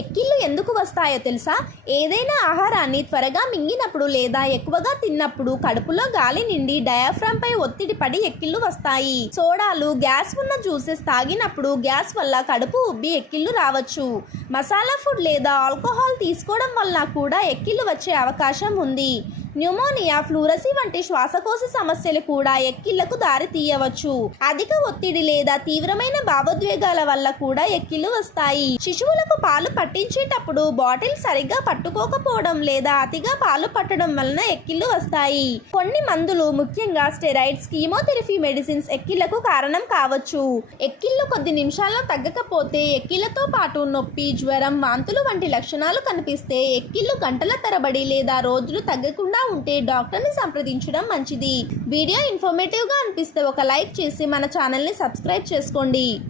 ఎక్కిళ్ళు ఎందుకు వస్తాయో తెలుసా? ఏదైనా ఆహారాన్ని త్వరగా మింగినప్పుడు లేదా ఎక్కువగా తిన్నప్పుడు కడుపులో గాలి నిండి డయాఫ్రామ్ పై ఒత్తిడి పడి ఎక్కిళ్ళు వస్తాయి. సోడాలు, గ్యాస్ ఉన్న జ్యూసెస్ తాగినప్పుడు గ్యాస్ వల్ల కడుపు ఉబ్బి ఎక్కిళ్ళు రావచ్చు. మసాలా ఫుడ్ లేదా ఆల్కహాల్ తీసుకోవడం వల్ల కూడా ఎక్కిళ్ళు వచ్చే అవకాశం ఉంది. న్యూమోనియా, ఫ్లూరసీ వంటి శ్వాసకోశ సమస్యలు కూడా ఎక్కిళ్లకు దారి తీయవచ్చు. అధిక ఒత్తిడి లేదా తీవ్రమైన భావోద్వేగాల వల్ల కూడా ఎక్కిళ్లు వస్తాయి. శిశువులకు పాలు పట్టించేటప్పుడు బాటిల్ సరిగ్గా పట్టుకోకపోవడం లేదా అతిగా పాలు పట్టడం వలన ఎక్కిళ్లు వస్తాయి. కొన్ని మందులు, ముఖ్యంగా స్టెరాయిడ్స్, కీమోథెరపీ మెడిసిన్స్ ఎక్కిళ్లకు కారణం కావచ్చు. ఎక్కిళ్లు కొద్ది నిమిషాల్లో తగ్గకపోతే, ఎక్కిళ్లతో పాటు నొప్పి, జ్వరం, వాంతులు వంటి లక్షణాలు కనిపిస్తే, ఎక్కిళ్లు గంటల తరబడి లేదా రోజులు తగ్గకుండా ఉంటే డాక్టర్ని సంప్రదించడం మంచిది. వీడియో ఇన్ఫర్మేటివ్గా అనిపిస్తే ఒక లైక్ చేసి మన ఛానల్ని సబ్స్క్రైబ్ చేసుకోండి.